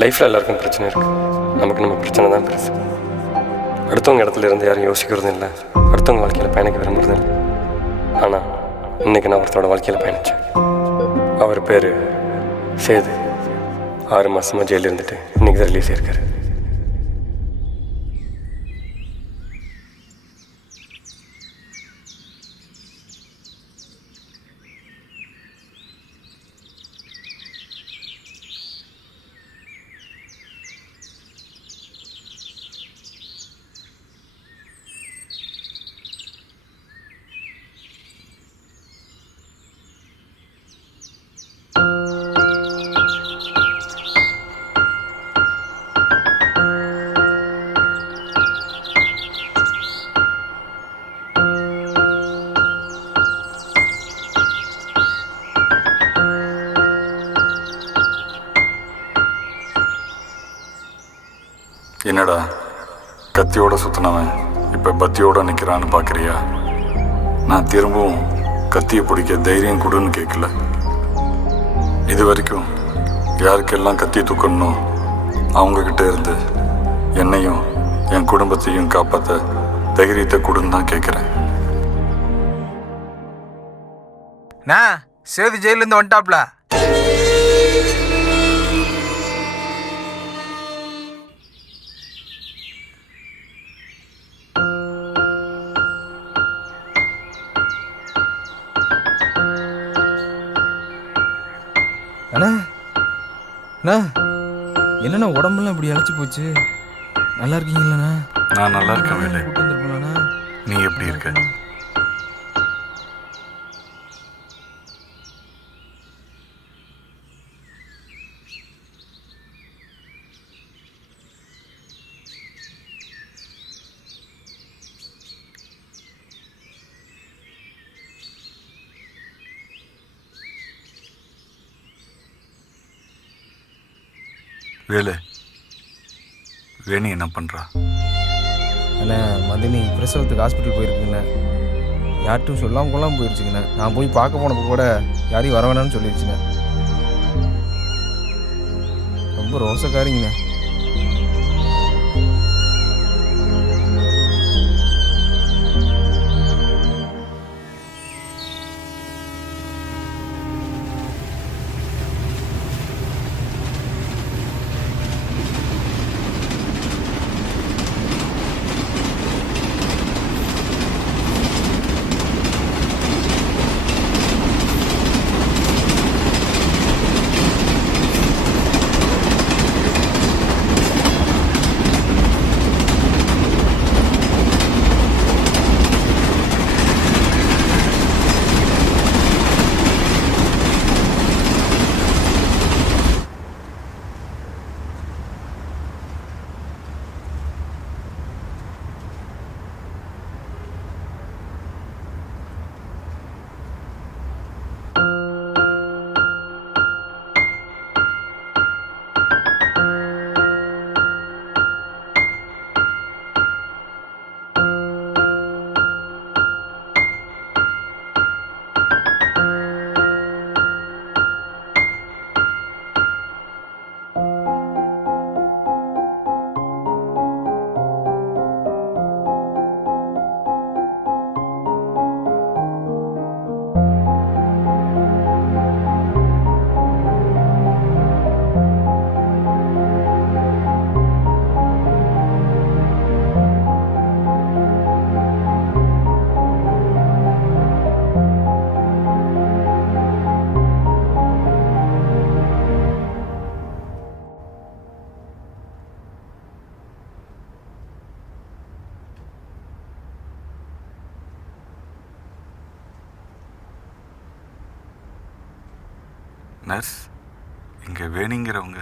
லைஃப்பில் எல்லாருக்கும் பிரச்சனை இருக்குது நமக்கு நம்ம பிரச்சனை தான் பெருசு. அடுத்தவங்க இடத்துல இருந்து யாரும் யோசிக்கிறதும் இல்லை. அடுத்தவங்க வாழ்க்கையில் பயணிக்க விரும்புறது இல்லை. ஆனால் இன்னைக்கு நான் ஒருத்தரோட வாழ்க்கையில் பயணித்தேன் அவர் பேர் சேது. ஆறு மாதமாக ஜெயிலில் இருந்துட்டு இன்றைக்கி தான் ரிலீஸ் ஆயிருக்காரு. என்னடா? கத்தியோட சுத்தினவன் இப்போ பத்தியோட நிற்கிறான்னு பார்க்குறியா நான் திரும்பவும் கத்தியை பிடிக்க தைரியம் கொடுன்னு கேட்கல இது வரைக்கும் யாருக்கெல்லாம் கத்தி தூக்கணும் அவங்கக்கிட்ட இருந்து என்னையும் என் குடும்பத்தையும் காப்பாற்ற தைரியத்தை கொடுன்னு தான் கேட்குறேன் நான் சேது ஜெயிலேருந்து வந்துட்டாப்ல. அண்ணா என்னண்ணா உடம்பெல்லாம் இப்படி அழைச்சி போச்சு? நல்லா இருக்கீங்களாண்ணா? நான் நல்லா இருக்கேன் வேலை. கூட்டு வந்துருக்கலாண்ணா நீ எப்படி இருக்க? வேலு வேணி என்ன பண்ணுறா அண்ணா மதினி பிரசவத்துக்கு ஹாஸ்பிட்டல் போயிருக்குங்கண்ணே. யார்ட்டும் சொல்லாமல் கொள்ளாமல் போயிருச்சுங்கண்ணே. நான் போய் பார்க்க போனப்போ கூட யாரையும் வர வேணாம்னு சொல்லிடுச்சுண்ணே ரொம்ப ரோசக்காரிங்கண்ணே. நர்ஸ் இங்கே வேணுங்கிறவங்க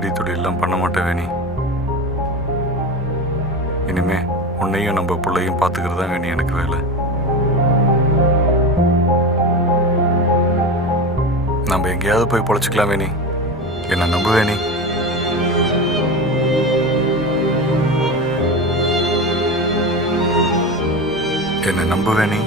அடிதடி தொழிலெல்லாம் பண்ண மாட்டேன் வேணி. இனிமே உன்னையும் நம்ம பிள்ளையும் பார்த்துக்கிறது தான் வேணி எனக்கு வேலை. நம்ம எங்கேயாவது போய் பொழைச்சிக்கலாம் வேணி. என்ன நம்பு வேணி. என்ன நம்புவேனே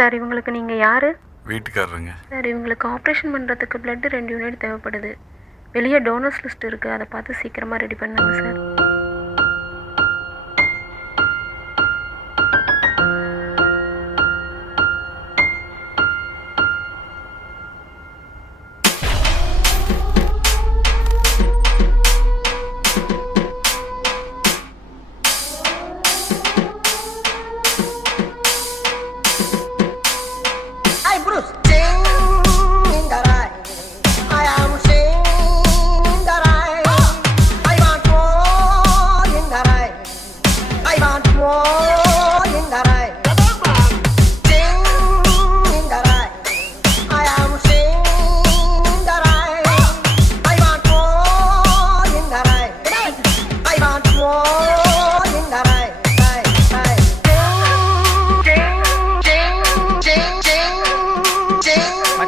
சார் இவங்களுக்கு நீங்கள் யார்? வீட்டுக்காரருங்க. சார் இவங்களுக்கு ஆப்ரேஷன் பண்ணுறதுக்கு blood ரெண்டு யூனிட் தேவைப்படுது. வெளியே டோனர்ஸ் லிஸ்ட் இருக்குது அதை பார்த்து சீக்கிரமாக ரெடி பண்ணுங்க சார்.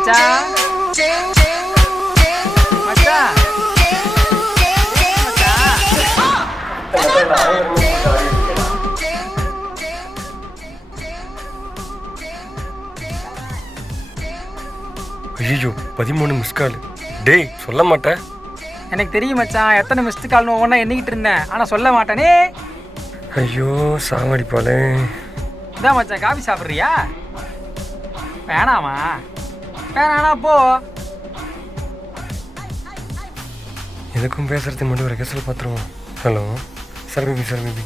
மச்சான். மச்சான். ஐயோ பதிமூணு மிஸ் கால் டேய் சொல்ல மாட்டேன். எனக்கு தெரியும் மச்சான் எத்தனை மிஸ்டு கால்னு ஒவ்வொன்றா எண்ணிக்கிட்டு இருந்தேன். ஆனால் சொல்ல மாட்டானே ஐயோ சாவடிப்பாளே இதான் மச்சான் காஃபி சாப்பிட்றியா? வேணாமா? வேணானா போ. எதுக்கும் பேசுறதுக்கு மட்டும் ஒரு கெசல் பார்த்துருவோம் ஹலோ சரி பேபி சரி பேபி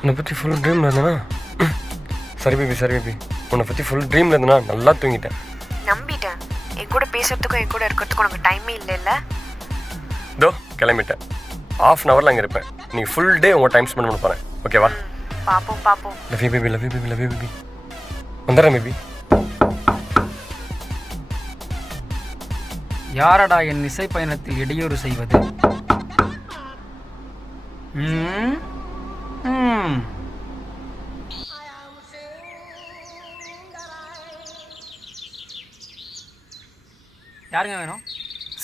உன்னை பற்றி ஃபுல் ட்ரீமில் இருந்தேனா. சரி பேபி சரி பேபி உன்னை பற்றி ஃபுல் ட்ரீமில் இருந்தேனா? நல்லா தூங்கிட்டேன். நம்பிட்டேன். என் கூட பேசுறதுக்கும் என் கூட இருக்கிறதுக்கும் உனக்கு டைமே இல்லைல்ல? தோ கிளம்பிட்டேன். ஆஃப் அன் ஹவரில் அங்கே இருப்பேன். நீங்கள் ஃபுல் டே உங்கள் டைம் ஸ்பெண்ட் பண்ண போகிறேன் ஓகேவா பாப்போம் பாப்போம். Love you baby love you baby love you baby வந்துடுறேன் பேபி யாரடா என் இசை பயணத்தில் இடையூறு செய்வது. யாருங்க வேணும்?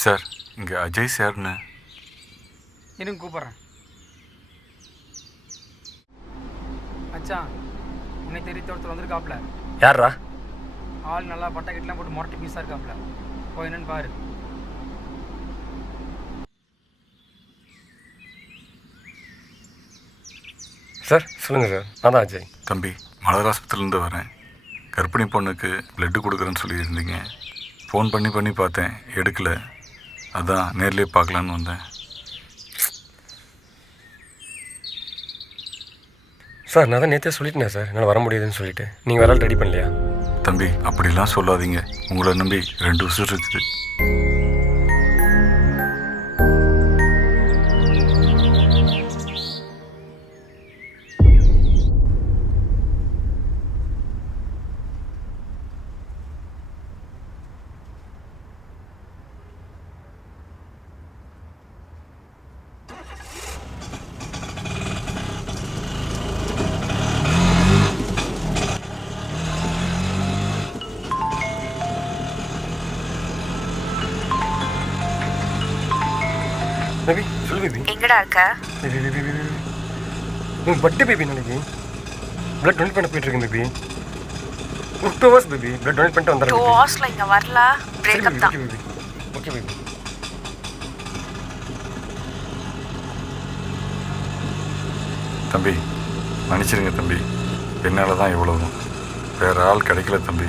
சார் இங்கே அஜய் சார்னு. இருங்க கூப்பிட்றேன். மச்சான் உன்னை தெரிவித்த ஒருத்தர் வந்திருக்காப்ல. யாரா ஆள் நல்லா பட்டை கட்டலாம் போட்டு முரட்டி பீஸாக இருக்காப்ல. போய் என்னன்னு பாரு. சார் சொல்லுங்கள் சார். நான் தான் அஜய். தம்பி மலர் ஆஸ்பத்திரிலேருந்து வரேன். கர்ப்பிணி பொண்ணுக்கு பிளட்டு கொடுக்குறேன்னு சொல்லியிருந்தீங்க. ஃபோன் பண்ணி பண்ணி பார்த்தேன். எடுக்கல. அதான் நேர்லயே பார்க்கலான்னு வந்தேன். சார் நான் தான் நேற்றே சொல்லிட்டேன் சார். என்னால் வர முடியாதுன்னு சொல்லிட்டு. நீங்கள் வரால் ரெடி பண்ணலையா? தம்பி அப்படிலாம் சொல்லாதீங்க. உங்களை நம்பி ரெண்டு வருஷம் இருக்குது. இருக்க? உங்கள் பர்த்டே பேபி நாளைக்கு பிளட் டொனேட் பண்ண போயிட்டு இருக்கேன் பேபி ஒரு two hours baby blood donate பண்ணிட்டு டூ வந்துடுறேன் ஹவர்ஸ்ல இங்க வரல? பிரேக்கப் தான். ஓகே பேபி ஓகே பேபி தம்பி மன்னிச்சிருங்க தம்பி. என்னால் தான் இவ்வளவும் வேற ஆள் கிடைக்கல தம்பி.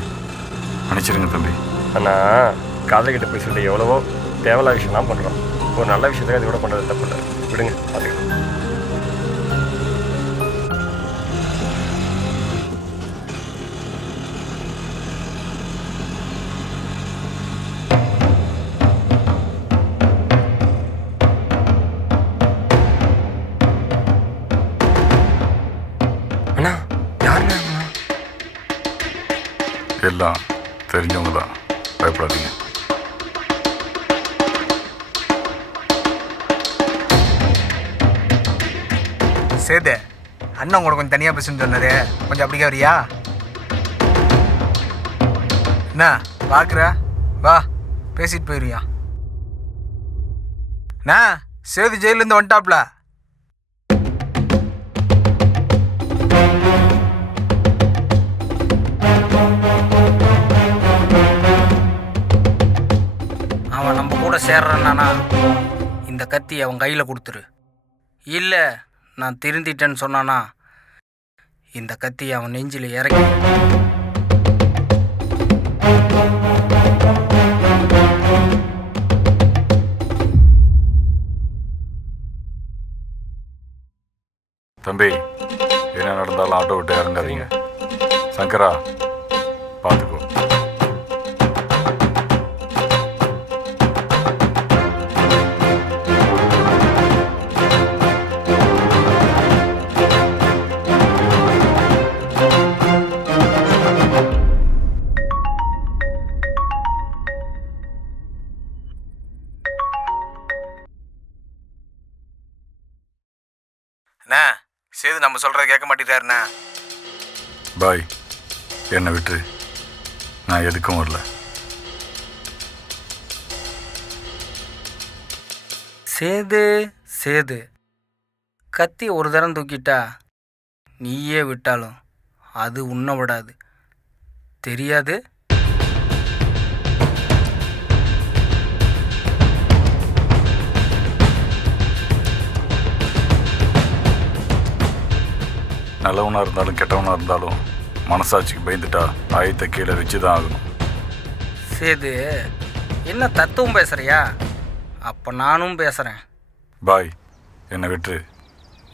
மன்னிச்சிருங்க தம்பி. ஆனால் காதல் கிட்ட போய் சொல்லி எவ்வளவோ தேவையில்லாத விஷயம்லாம் பண்ணுறோம் ஒரு நல்ல விஷயத்துக்கு அது கூட பண்ணுறது தப்பு இல்லை. விடுங்க. பார்த்துக்கலாம் நான் உங்களை கொஞ்சம் தனியாக பேசுன்னு சொன்னாரு கொஞ்சம் அப்படியே வரியா? என்ன பார்க்குற வா பேசிட்டு போயிருவியா? அண்ணா சேது ஜெயிலேருந்து வந்துட்டாப்ல? அவன் நம்ம கூட சேர்றானா இந்த கத்தி அவன் கையில் கொடுத்துரு. இல்லை நான் திருந்திட்டேன்னு சொன்னானா? இந்த கத்தியை அவன் நெஞ்சில் இறக்கி. தம்பி என்ன நடந்தாலும் ஆட்டோ விட்டு இறங்காதீங்க. சங்கரா சேது நம்ம சொல்கிறத கேட்க மாட்டேறாருண்ணா பாய் என்னை விட்டு நான் எதுக்கும் வரல. சேது சேது. கத்தி ஒரு தரம் தூக்கிட்டா நீயே விட்டாலும் அது உன்னை விடாது. தெரியாது? நல்லவனா இருந்தாலும் கெட்டவனா இருந்தாலும் மனசாட்சிக்கு பயந்துட்டா ஆயத்தை கீழே வச்சு தான் ஆகணும். சேது என்ன தத்துவம் பேசுறியா? அப்போ நானும் பேசுகிறேன் பாய் என்னை விட்டு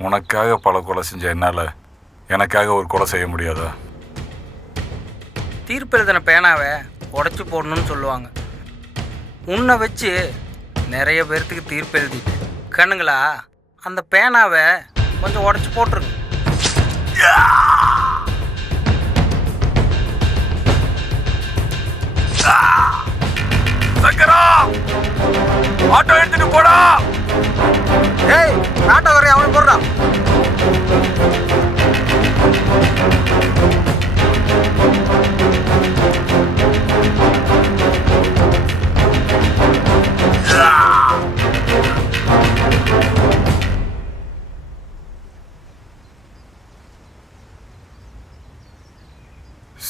உனக்காக பல கொலை செஞ்ச என்னால் எனக்காக ஒரு கொலை செய்ய முடியாதா? தீர்ப்பு எழுதின பேனாவை உடச்சி போடணும்னு சொல்லுவாங்க. உன்னை வச்சு நிறைய பேர்த்துக்கு தீர்ப்பு எழுதிட்டு கண்ணுங்களா அந்த பேனாவை கொஞ்சம் உடச்சி போட்டுருங்க ஆட்டோ எடுத்துட்டு போடா! ஏய் ஆட்டோ வரைய அவனுக்கு போடுறான்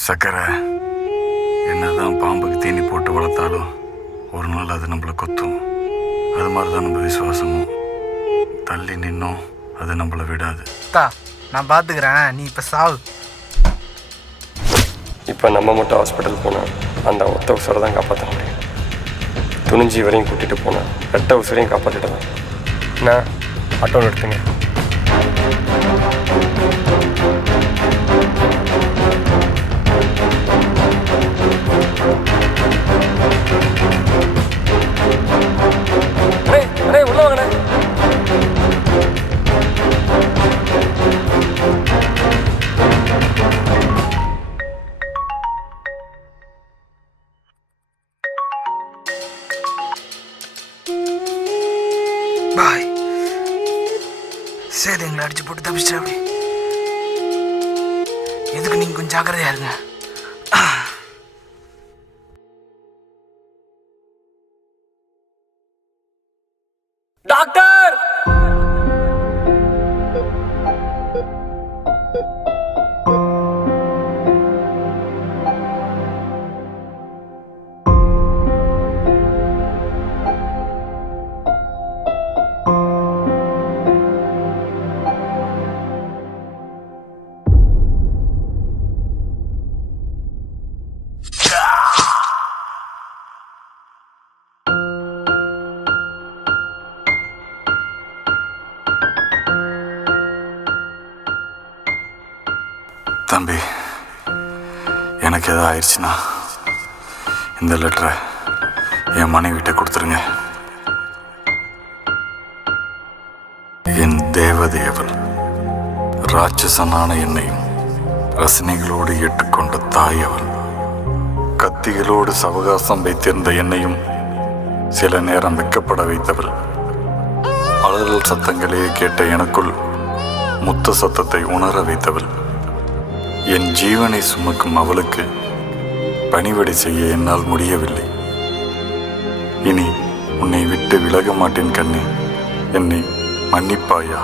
சக்கரை. என்னதான் பாம்புக்கு தீனி போட்டு வளர்த்தாலும் ஒரு நாள் அது நம்மளை கொத்தும். அது மாதிரி தான் நம்ம விசுவாசமும். தள்ளி நின்னோம் அது நம்மளை விடாது. தா நான் பார்த்துக்கிறேன் நீ இப்போ சாவு. இப்போ நம்ம மட்டும் ஹாஸ்பிட்டல் போனால் அந்த ஒத்த உசுரை தான் காப்பாற்ற முடியும். துணிஞ்சி வரையும் கூட்டிகிட்டு போனால் ரெட்ட உசுரையும் காப்பாற்றிடலாம் நான் ஆட்டோ எடுத்துங்க. எதுக்கு நீங்கள் கொஞ்சம் ஜாக்கிரதையா இருங்க. எனக்கு எதாவது ஆயிடுச்சுன்னா இந்த லெட்டரை என் மனைவிட்ட கொடுத்துருங்க. என் தேவதேவன் ராட்சசனான என்னையும் ரசனைகளோடு ஏற்றுக்கொண்ட தாய் அவள் கத்திகளோடு சவகாசம் வைத்திருந்த என்னையும் சில நேரம் வெக்கப்பட வைத்தவள். அலறல் சத்தங்களே கேட்ட எனக்குள் முத்த சத்தத்தை உணர வைத்தவள். என் ஜீவனை சுமக்கும் அவளுக்கு பணிவிடை செய்ய என்னால் முடியவில்லை. இனி உன்னை விட்டு விலக மாட்டேன் கண்ணே. என்னை மன்னிப்பாயா?